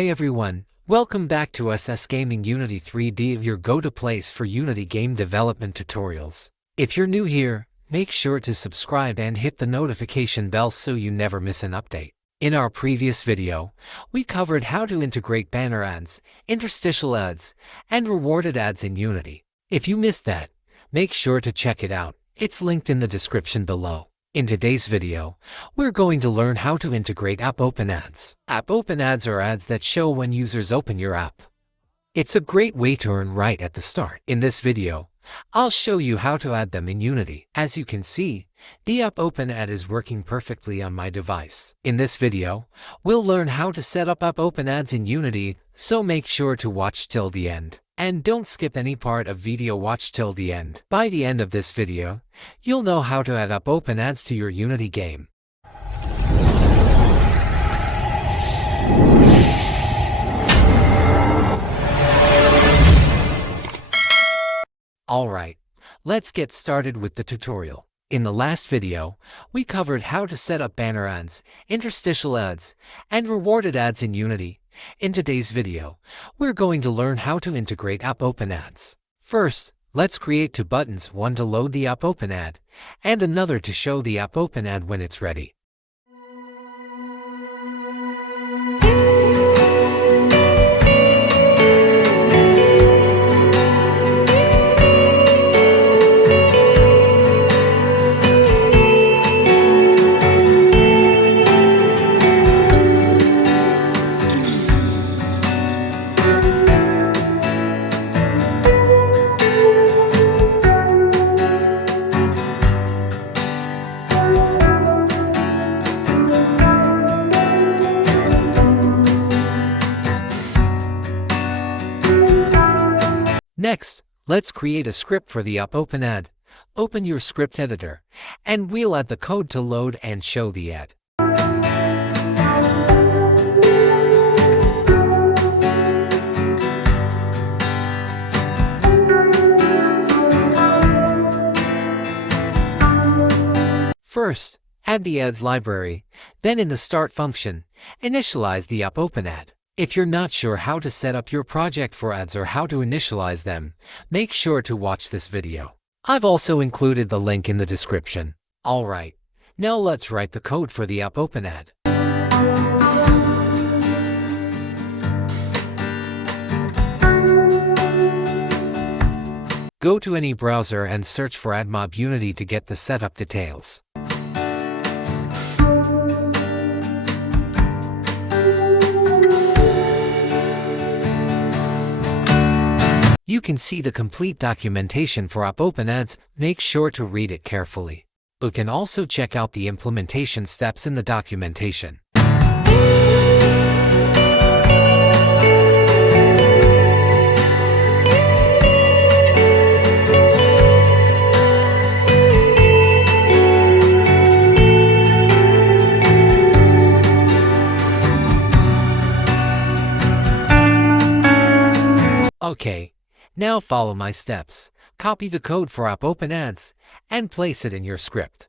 Hey everyone, welcome back to SS Gaming Unity 3D, your go-to place for Unity game development tutorials. If you're new here, make sure to subscribe and hit the notification bell so you never miss an update. In our previous video, we covered how to integrate banner ads, interstitial ads, and rewarded ads in Unity. If you missed that, make sure to check it out. It's linked in the description below. In today's video, we're going to learn how to integrate AppOpenAds. AppOpenAds are ads that show when users open your app. It's a great way to earn right at the start. In this video, I'll show you how to add them in Unity. As you can see, the AppOpenAd is working perfectly on my device. In this video, we'll learn how to set up AppOpenAds in Unity, so make sure to watch till the end. And don't skip any part of video, watch till the end. By the end of this video, you'll know how to add AppOpenAds to your Unity game. Alright, let's get started with the tutorial. In the last video, we covered how to set up banner ads, interstitial ads, and rewarded ads in Unity. In today's video, we're going to learn how to integrate AppOpenAds. First, let's create two buttons, one to load the AppOpenAd, and another to show the AppOpenAd when it's ready. Next, let's create a script for the AppOpenAd. Open your script editor, and we'll add the code to load and show the ad. First, add the ads library, then in the start function, initialize the AppOpenAd. If you're not sure how to set up your project for ads or how to initialize them, make sure to watch this video. I've also included the link in the description. Alright, now let's write the code for the AppOpenAd. Go to any browser and search for AdMob Unity to get the setup details. You can see the complete documentation for AppOpenAds. Make sure to read it carefully. You can also check out the implementation steps in the documentation. Okay. Now follow my steps. Copy the code for AppOpenAds and place it in your script.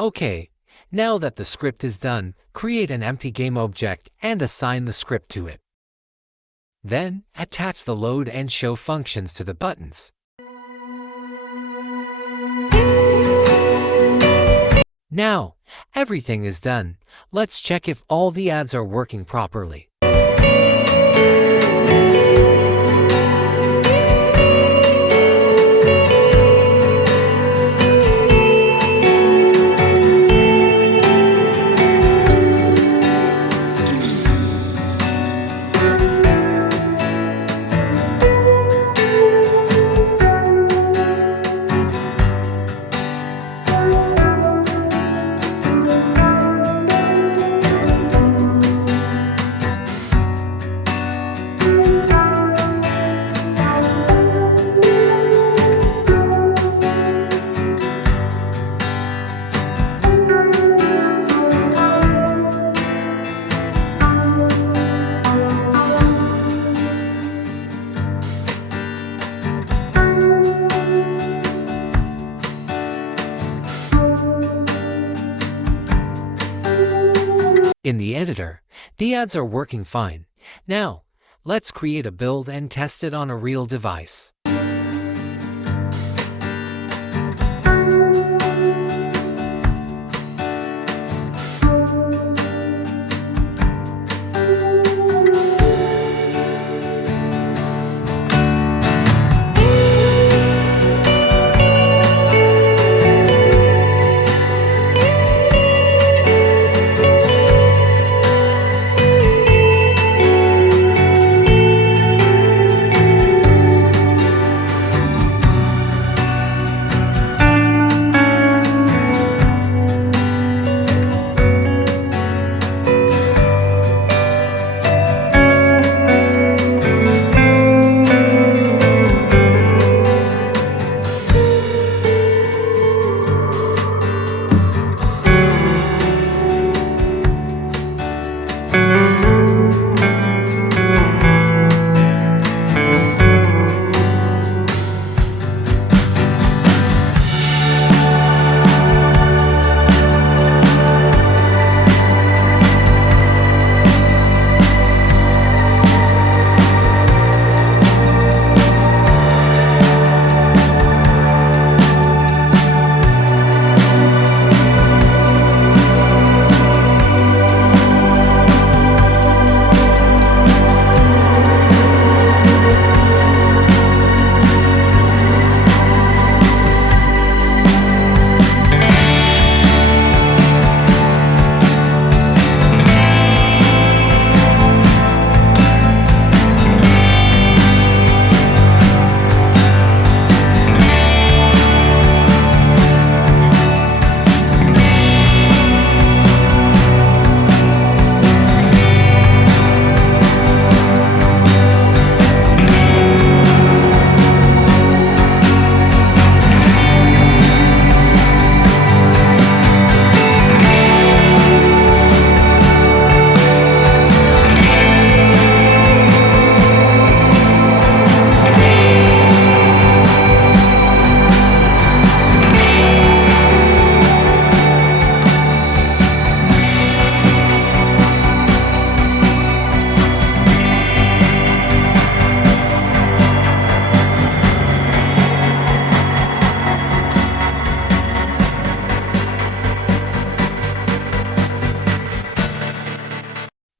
Okay, now that the script is done, create an empty game object and assign the script to it. Then, attach the load and show functions to the buttons. Now, everything is done. Let's check if all the ads are working properly. In the editor, the ads are working fine. Now, let's create a build and test it on a real device.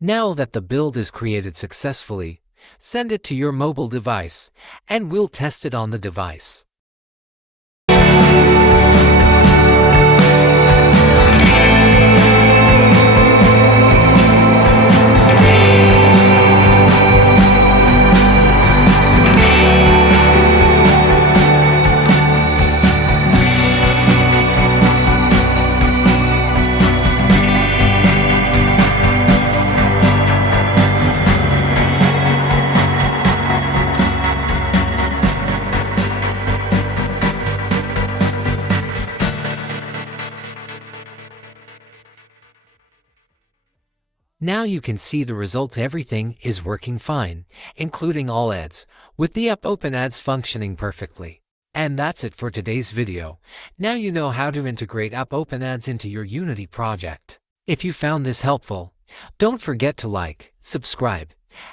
Now that the build is created successfully, send it to your mobile device, and we'll test it on the device. Now you can see the result. Everything is working fine, including all ads, with the AppOpenAds functioning perfectly. And that's it for today's video. Now you know how to integrate AppOpenAds into your Unity project. If you found this helpful, don't forget to like, subscribe,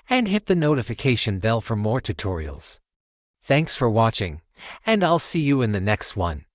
and hit the notification bell for more tutorials. Thanks for watching, and I'll see you in the next one.